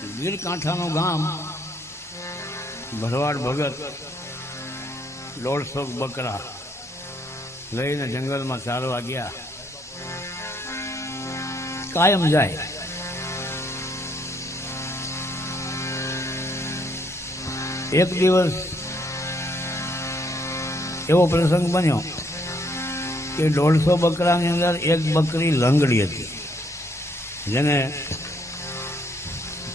ગીરકાંઠાનું ગામ ભરવાડ ભગત 150 બકરા લઈને જંગલમાં ચાલવા ગયા. કાયમ જાય. એક દિવસ એવો પ્રસંગ બન્યો કે 150 બકરાની અંદર એક બકરી લંગડી હતી, જેને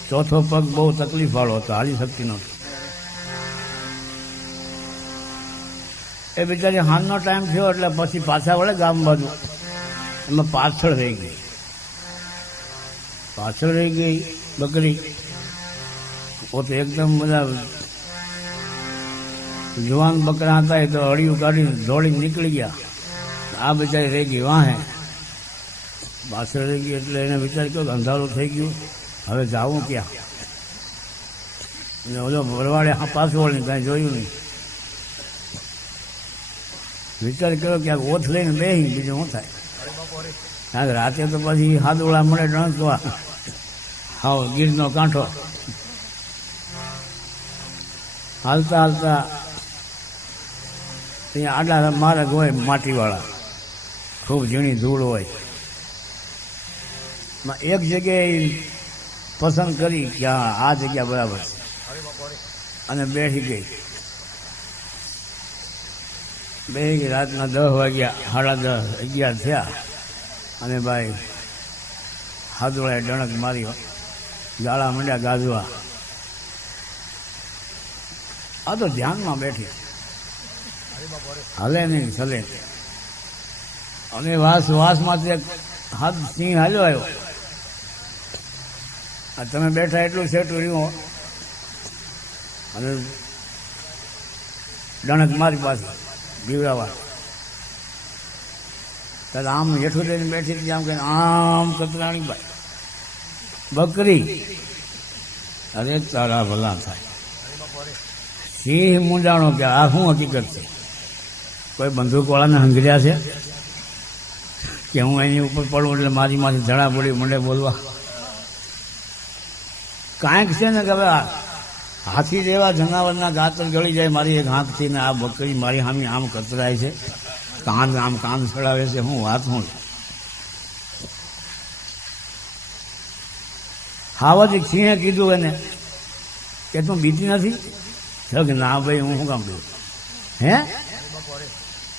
ચોથો પગ બહુ તકલીફવાળો હતો, હાલી શકતી નહોતો. એ બિચારી હાનનો ટાઈમ થયો એટલે પછી પાછા વળે ગામ બાજુ. એમાં પાછળ રહી ગઈ બકરી. પોતે એકદમ બધા જુવાન બકરા હતા, એ તો અડિયું કાઢીને દોડીને નીકળી ગયા. આ બિચારી રહી ગઈ વાહે, પાછળ રહી ગઈ. એટલે એને વિચાર કર્યો કે અંધારું થઈ ગયું, હવે જાવું ક્યાં? એટલે ઓલો ભરવાડે પાછું વળીને કાંઈ જોયું નહીં. વિચાર કર્યો કે આ ઓથ લઈને બેસી, બીજું શું થાય? કારણ કે રાતે તો પછી હાદોળા મળે ડણકવા. હાવ ગીરનો કાંઠો. હાલતા હાલતા ત્યાં આડા માર્ગ હોય માટીવાળા, ખૂબ ઝીણી ધૂળ હોય. એક જગ્યાએ પસંદ કરી કે આ જગ્યા બરાબર છે, અને બેસી ગઈ. રાતના 10 વાગ્યા, 10:30-11 થયા, અને ભાઈ હાદોળાએ ડણક માર્યો. ગાળા મંડ્યા ગાજવા. આ તો ધ્યાનમાં બેઠી, હલે નહીં ચલે. અને વાસમાંથી હાથ સિંહ હાલ્યો આવ્યો. આ તમે બેઠા એટલું સેટું રહ્યું, અને ડણક મારી પાસે બીવડાવા. ત્યારે આમ હેઠું લઈને બેઠી હતી, આમ કહીને આમ કતરાણી ભાઈ બકરી. અરે તારા ભલા થાય. સિંહ મૂંડાણો કે આ શું હકીકત છે? કોઈ બંદૂકવાળાને હંગર્યા છે કે હું એની ઉપર પડું એટલે મારી માથે ધડા પડી મંડે બોલવા? કાંઈક છે ને કે હવે હાથી જેવા જનાવરના ગાતર ગળી જાય મારી એક આંખથી, ને આ બકરી મારી સામે આમ કતરાય છે, કાન ચડાવે છે. હું વાત હું હાવજ સિંહે કીધું એને કે તું બીતી નથી? કે ના ભાઈ, હું શું કામ બીવું? હે,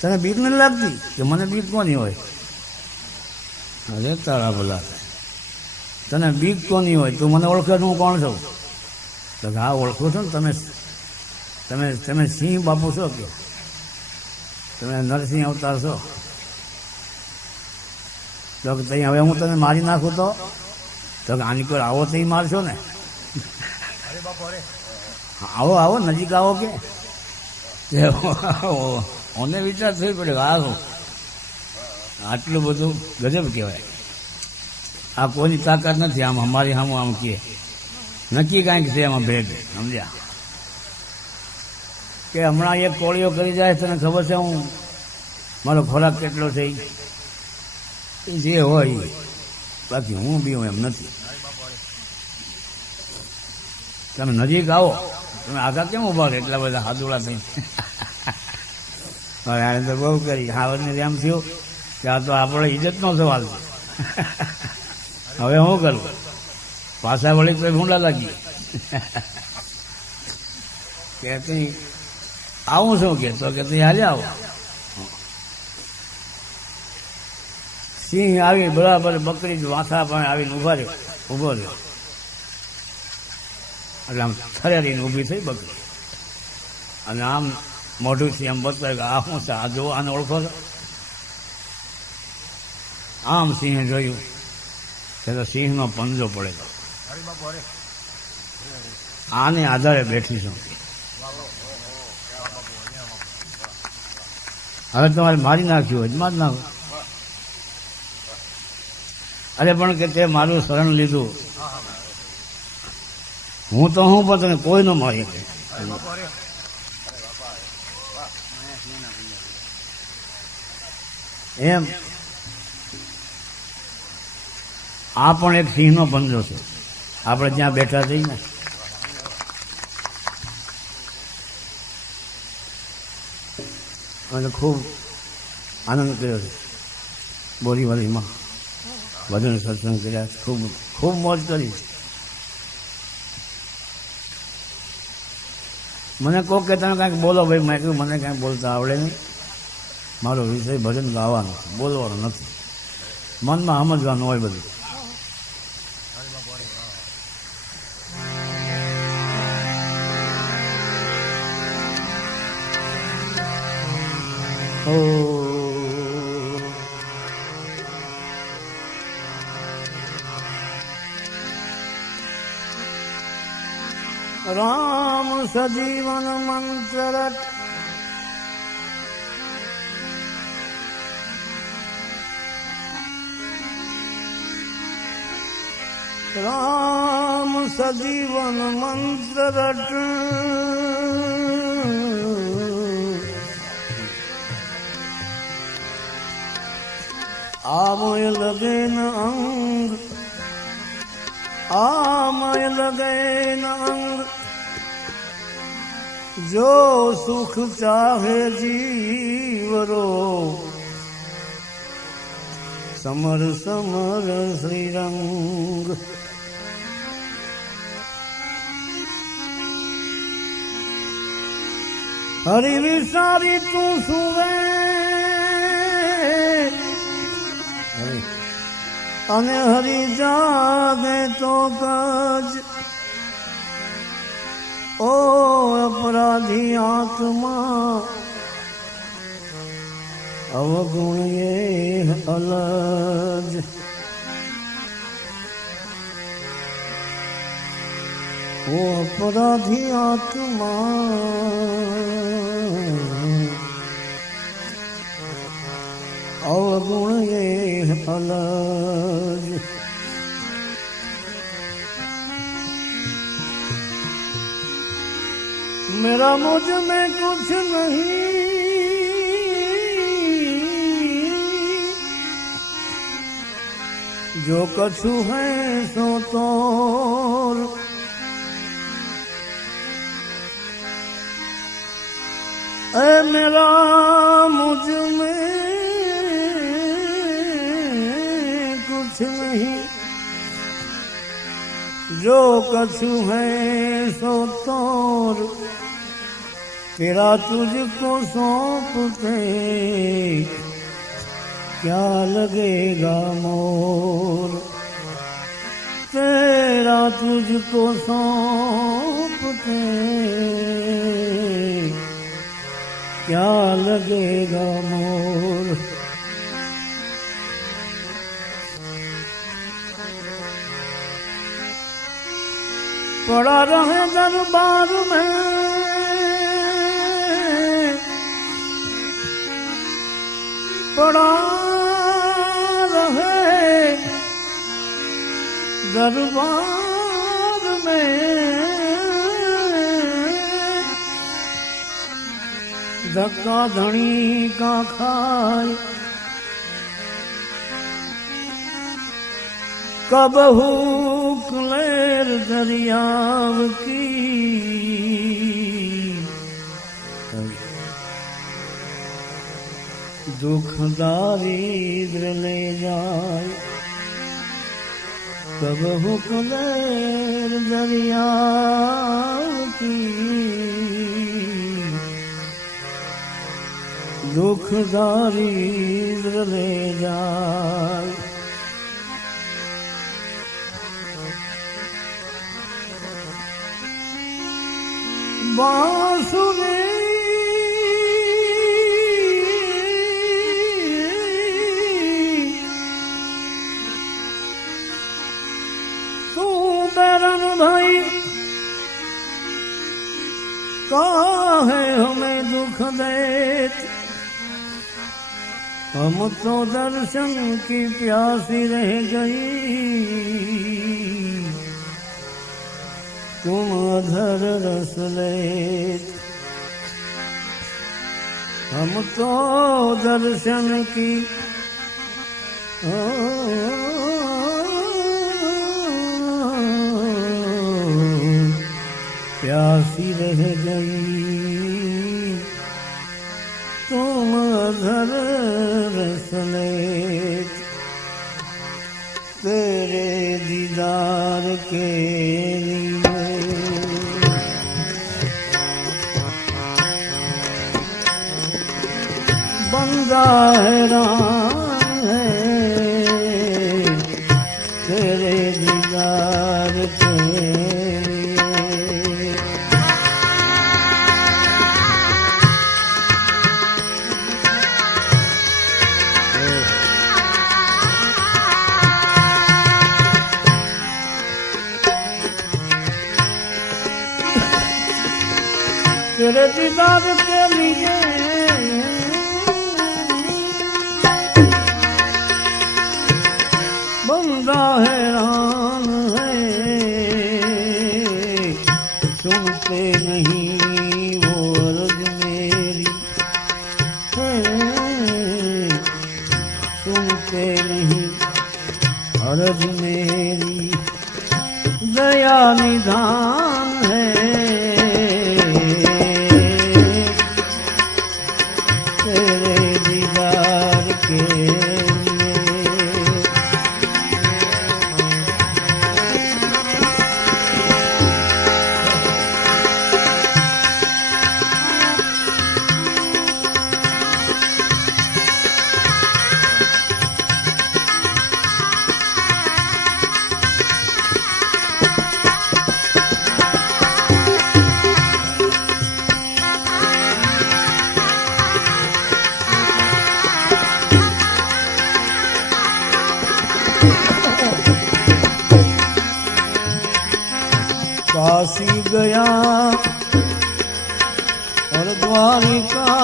તને બીક નથી લાગતી? કે મને બીક કોની હોય? અરે તારા ભલા થાય. તને બીક કોની હોય? તું મને ઓળખે હું કોણ છું? તો હા ઓળખું છું ને. તમે સિંહ બાપુ છો કે તમે નરસિંહ અવતાર છો? તો ત્યાં હવે હું તને મારી નાખું તો આની કોઈ આવો તો મારશો ને? આવો નજીક આવો કે મને વિચાર થઈ પડ્યો, આ આટલું બધું ગજબ કહેવાય. આ કોઈની તાકાત નથી. આમ અમારી સામું આમ કહે નક્કી કાંઈક છે એમાં ભેદ. સમજ્યા? કે હમણાં એક કોળીઓ કરી જાય, તને ખબર છે હું મારો ખોરાક કેટલો છે? એ જે હોય, બાકી હું બી એમ નથી. તમે નજીક આવો, તમે આગા કેમ ઉભા રહે એટલા બધા હાદોળા થઈ? આને તો બહુ કરી. હાવરને એમ થયું કે આ તો આપણે ઇજ્જતનો સવાલ છે. હવે શું કરું? પાછા વળી તો ભૂંડા લાગી. કે તું આવું શું કે? તો કે તું હાલે આવો. સિંહ આવી બરાબર બકરી માથા પણ આવીને ઊભો રહ્યો. એટલે આમ થરેરીને ઊભી થઈ બકરી, અને આમ મોઢુંથી આમ બતાવ્યું કે આ શું છે? આ જો, આને ઓળખો છો? આમ સિંહે જોયું તો સિંહનો પંજો પડેલો. આને આધારે બેઠી છું. હવે તમારે મારી નાખ્યું હોય, મારી નાખો. અરે પણ કે તે મારું શરણ લીધું, હું તો હું પણ તને કોઈ ન મારી શકે. એમ આ પણ એક સિંહનો પંજો છે. આપણે જ્યાં બેઠા થઈ ને અને ખૂબ આનંદ કર્યો છે બોરીવલીમાં ભજન સત્સંગ કર્યા ખૂબ ખૂબ મોજ કરી. મને કહો કે તમે કાંઈક બોલો ભાઈ. મેં કહ્યું મને કાંઈ બોલતા આવડે નહીં, મારો વિષય ભજન ગાવાનો બોલવાનો નથી, મનમાં સમજવાનું હોય બધું. રામ સજીવન મંત્ર રામ સજીવન મંત્ર રટ આમય લગે ન અંગ આમય લગે ન અંગ જો સુખ ચાહે જીવરો સમર સમર શ્રીરંગ. હરિ વિસારી તું સુવે અને હરિ જાગે તો કજ ઓ અપરાધી આત્મા અવગુણ એ અલજ. ઓ અપરાધી આત્મા અવગુણ એ અલજ. मेरा मुझ में कुछ नहीं, जो कछु है सो तोर. ऐ मेरा मुझ में कुछ नहीं, जो कछु है सो तोर. तेरा तुझको सौंपते क्या लगेगा मोर. तेरा तुझको सौंपते क्या लगेगा मोर. पड़ा रहे दरबार में पड़ा रहे दरबार में धक्का धनी का खाए कब हुक लेर दरियाव की. दुख दारिद्र ले जाए कब हुक लेर दरियाव की. दुख दारिद्र ले जाए. बांसुरी तू बैरन भाई काहे हमें दुख देत. हम तो दर्शन की प्यासी रह गई तुम अधर रस लेत. हम तो दर्शन की सी रह गई तुम अधर रसले तेरे दीदार के लिए बंदा हैरान है तेरे दीदार के लिए तेरे दीदार के लिए बंदा हैरान है सुनते नहीं वो अर्ज मेरी सुनते नहीं अर्ज मेरी दया निधान है तेरे दीदार के काशी गया और द्वारिका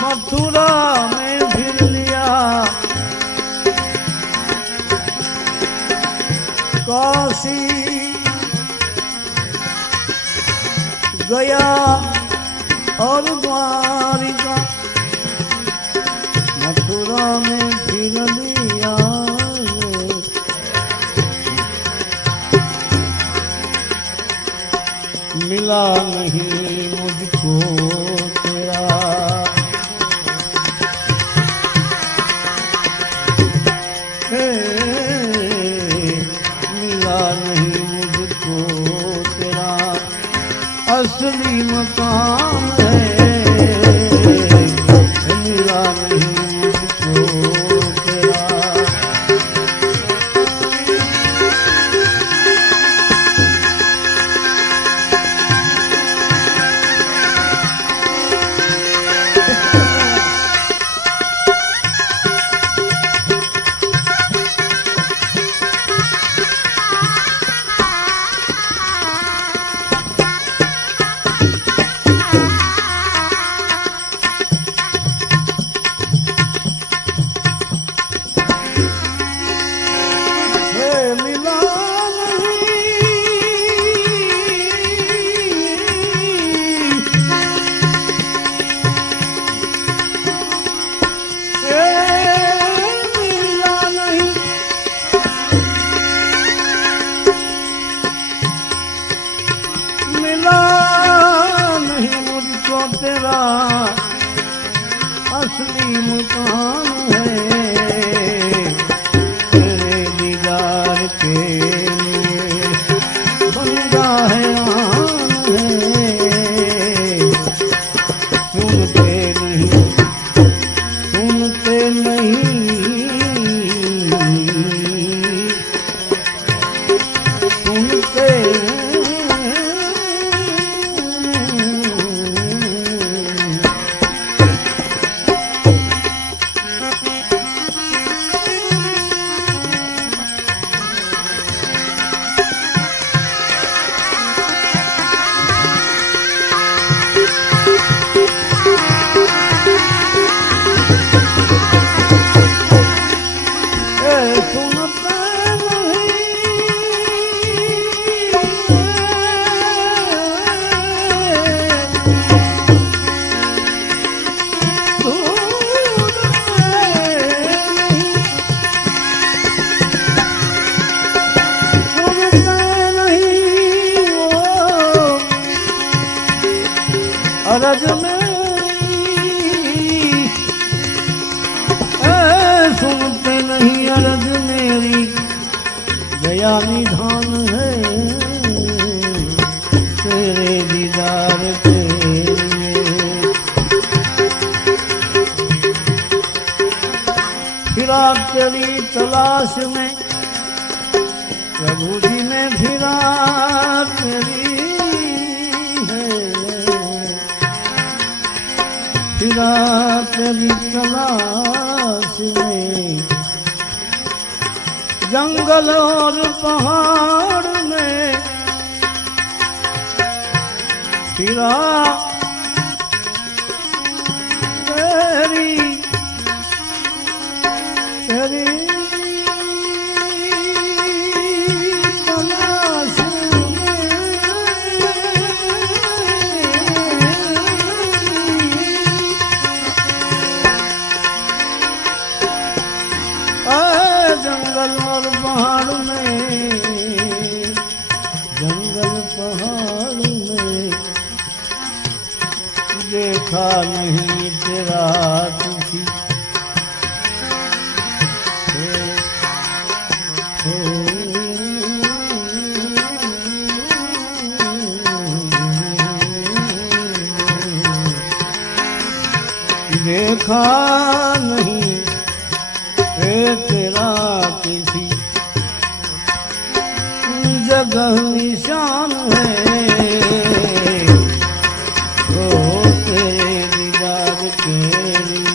मथुरा में फिर लिया काशी गया और द्वारिका मथुरा में फिर लिया मिला नहीं मुझको तेरा मिला नहीं मुझको तेरा असली मकान है मिला नहीं मुझको तेरा तेरा असली मकान है तेरे दीदार के लिए बंदा हैरान है सुनते नहीं सुनते नहीं सुनते यही अर्ज मेरी दया निधान है तेरे दीदार के लिए। फिरा तेरी तलाश में प्रभु जी में फिरा तेरी है, फिरा तेरी तलाश में जंगल और पहाड़ में, फिरा तेरी तेरी तलाश जंगल और पहाड़ में, जंगल पहाड़ में देखा नहीं तेरा किसी। देखा नहीं तेरा किसी जगह निशान है तो तेरे दीदार के लिए।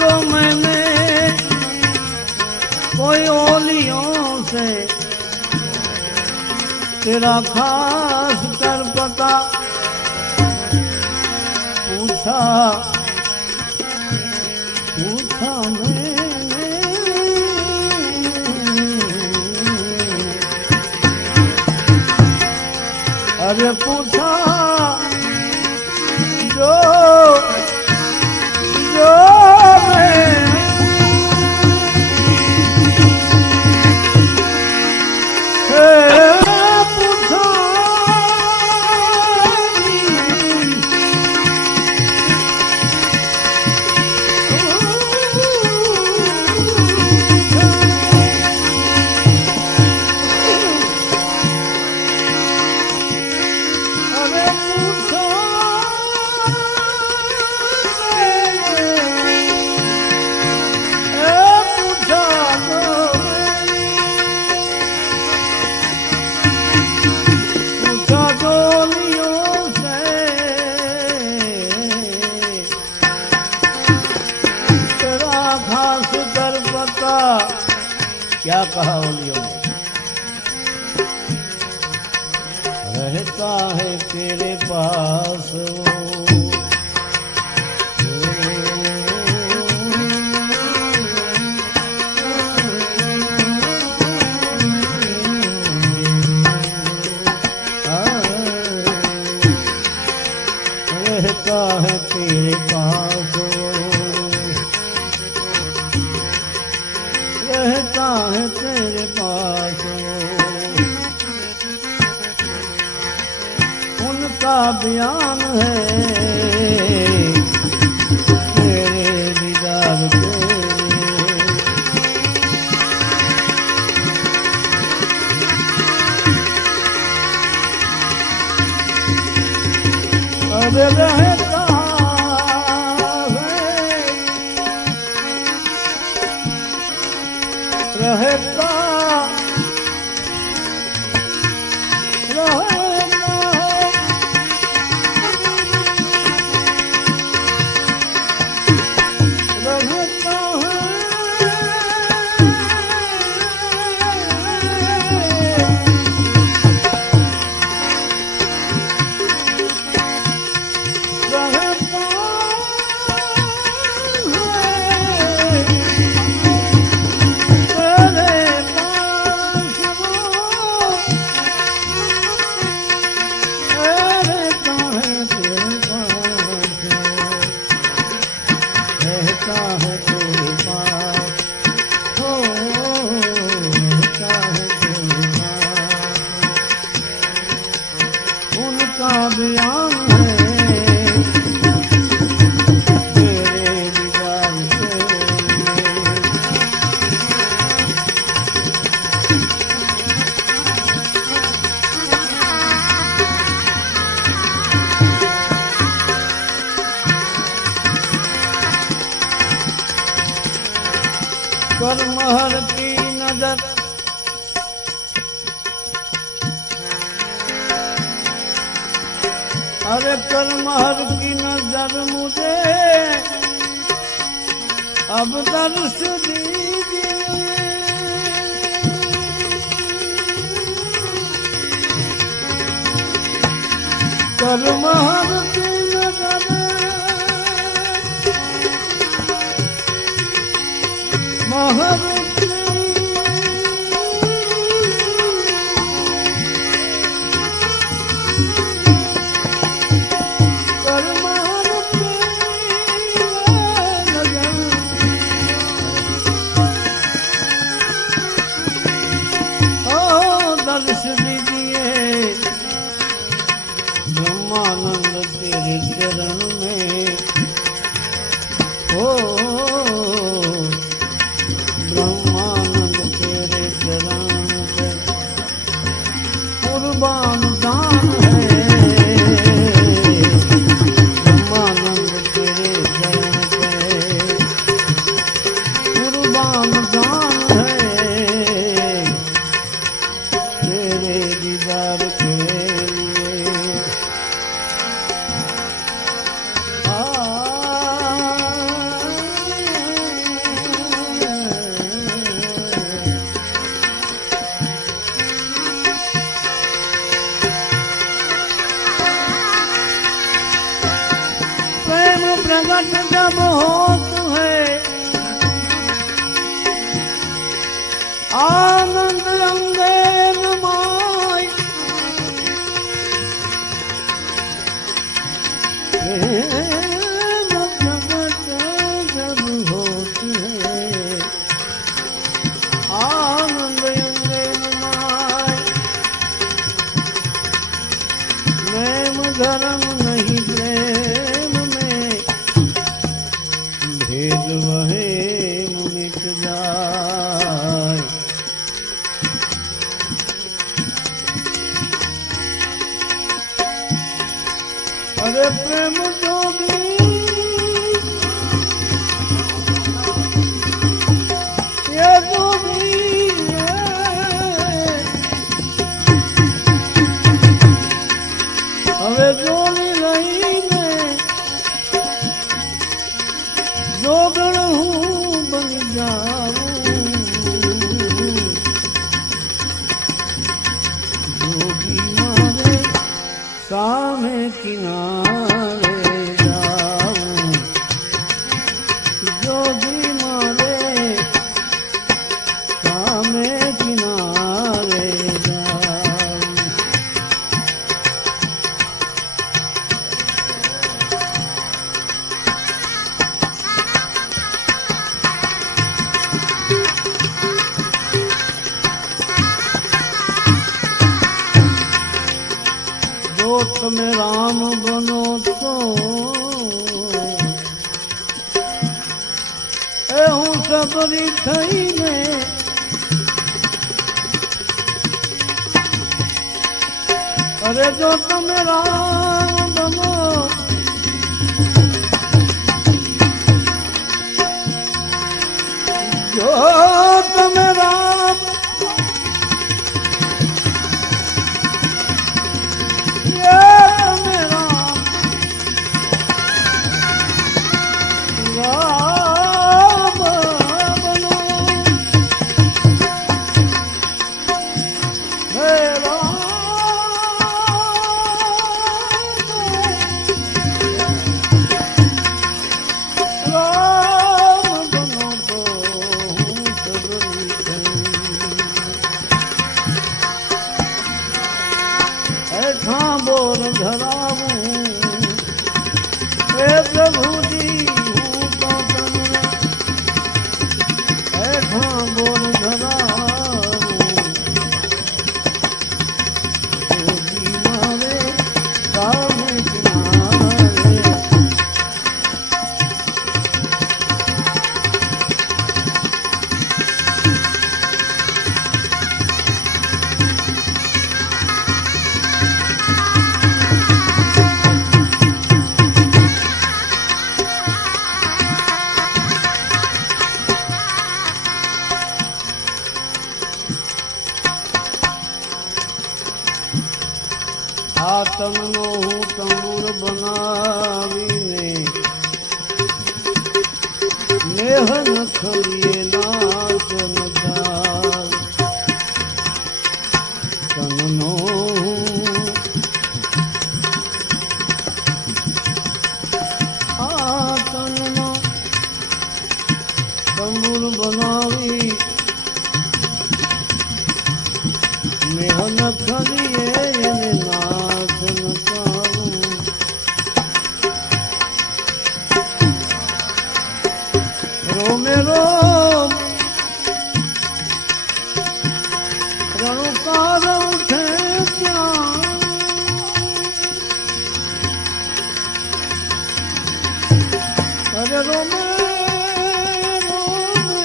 जो मैंने कोई ओलियों से तेरा खास कर पता पूछा, पूछा मैंने अरे पूछा जो क्या कहा ओलियों ने, रहता है तेरे पास रहता है तेरे पास, रहता है तेरे पास उनका बयान है तेरे दीदार के अब रहता रहता उनका ध्यान है तेरे दीदार के करमहर की नजर अरे करमहर की नजर मुझे अब दर्श दीजिए करमहर की नजर महर दर्श दीजिए ब्रह्मानंद तेरे चरण में हो ब्रह्मानंद तेरे चरण में कुर्बान दान है ब्रह्मानंद तेरे चरण पे कुर्बान दान है तेरे दीदार के लिए प्रेम प्रगट जब होत है आनंद अंगे नमाय प्रेम प्रगट जब होत है आनंद अंगे नमाय प्रेम धर्म नहीं प्रेम में भेद वहेम मिट जाए अरे प्रेम जोगी ये जोगी હવે જોની લઈને જોગણ હું બની જાઉં જોગી મારે સામે કિનારે જાઉં જોગી મારે સામે કિનારે જાઉં જો તમે રામ બનો તો એ હું સબરી થઈને અરે જો તમે રામ બનો જો તમે રામ બોર ધરાવું એ પ્રભુજી હું તો તમને હેઠા બોર ધરાવું જોગી મારે તંબુર બનાવીને મેહ નખલીએ નાચન ચાલ તનનો આ તનનો તંબુર બનાવી મેહ નખલીએ એને નાચન ચાલું રોમે રોમ રણુકાર ઉઠે ત્યાં અરે રોમે રોમે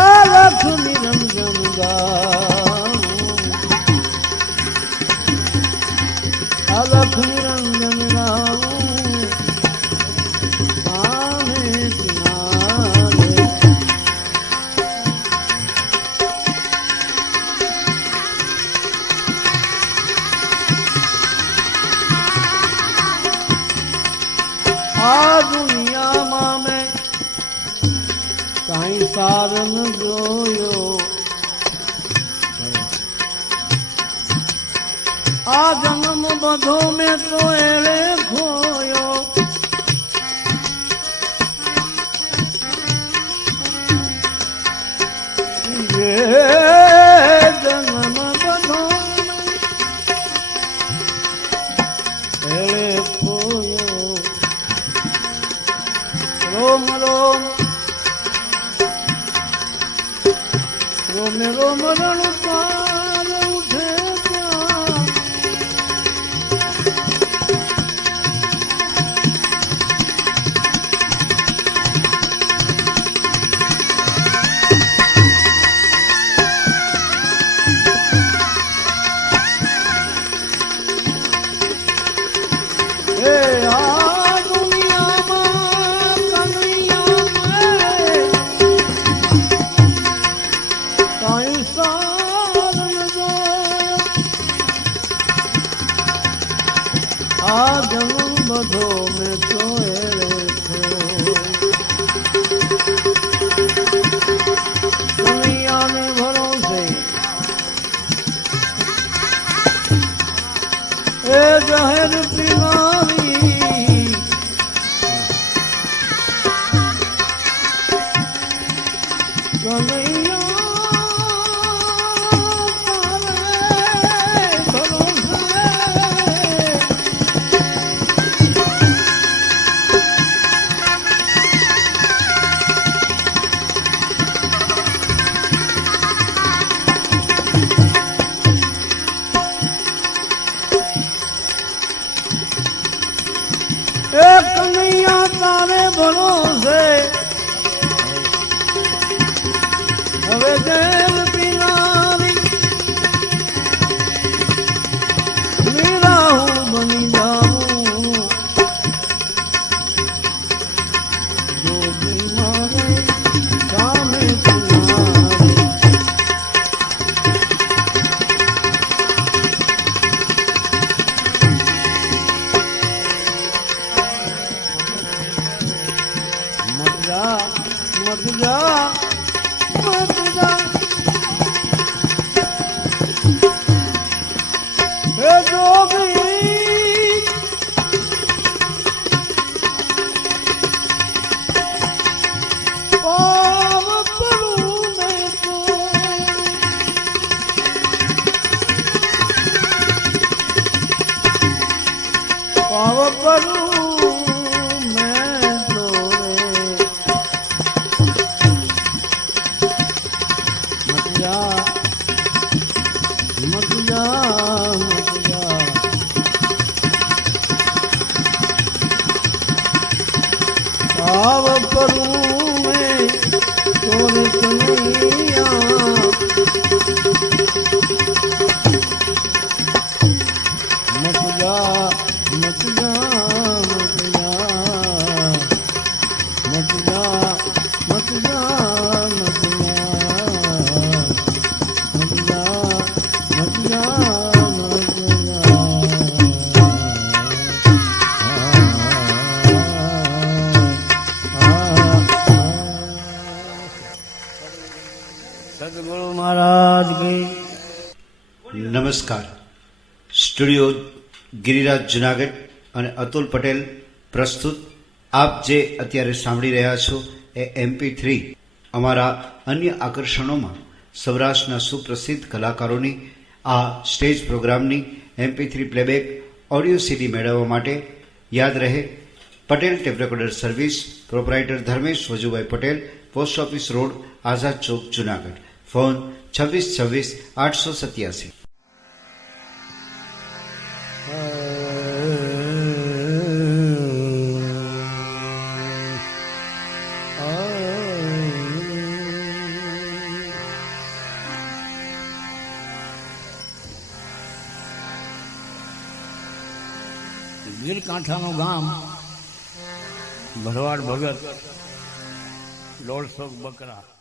આલખ નિરંજન ગાવું આલખ નિરંજન ગાવું આને કિનારે આ દુનિયામાં મેં કાંઈ સાર ન જોયો આ જન્મ બધો મેં તો એળે ખોયો એ જન્મ બધો એળે ખોયો રોમ રોમ રોમે રોમ રણુકાર ઉઠે ત્યાં હે આ દુનિયામાં કનૈયા કાંઈ સાર ન જોયો આ જન્મ બધો મેં તો એળે કનૈયાને ભરોસે એ જાહેર પીનારી કનૈયા તારે ભરોસે હવે જેલ પીનારી મીરા હું બની જાઉં જોગી મારે સામે તુમારી મત જા મત જા મત જા હે જોગી પાવ પડું મેં તો પાવ પડું મેં તો ભાવ કરું મેં તોર કનૈયા મત જા મત જા મત જા મત જા મત જા મત જા સદગુરુ મહારાજ કી નમસ્કાર. સ્ટુડિયો ગિરિરાજ જુનાગઢ અને અતુલ પટેલ પ્રસ્તુત આપ જે અત્યારે સાંભળી રહ્યા છો એ MP3 અમારા અન્ય આકર્ષણોમાં સૌરાષ્ટ્રના સુપ્રસિદ્ધ કલાકારોની આ સ્ટેજ પ્રોગ્રામની MP3 પ્લેબેક ઓડિયો CD મેળવવા માટે યાદ રહે Patel tape recorder service, proprietor Dharmesh Vajubhai Patel, post office road, Azad Chowk, Junagadh. Phone 2626 887. Gir કાંઠાનું ગામ ભરવાડ ભગત 150 બકરા.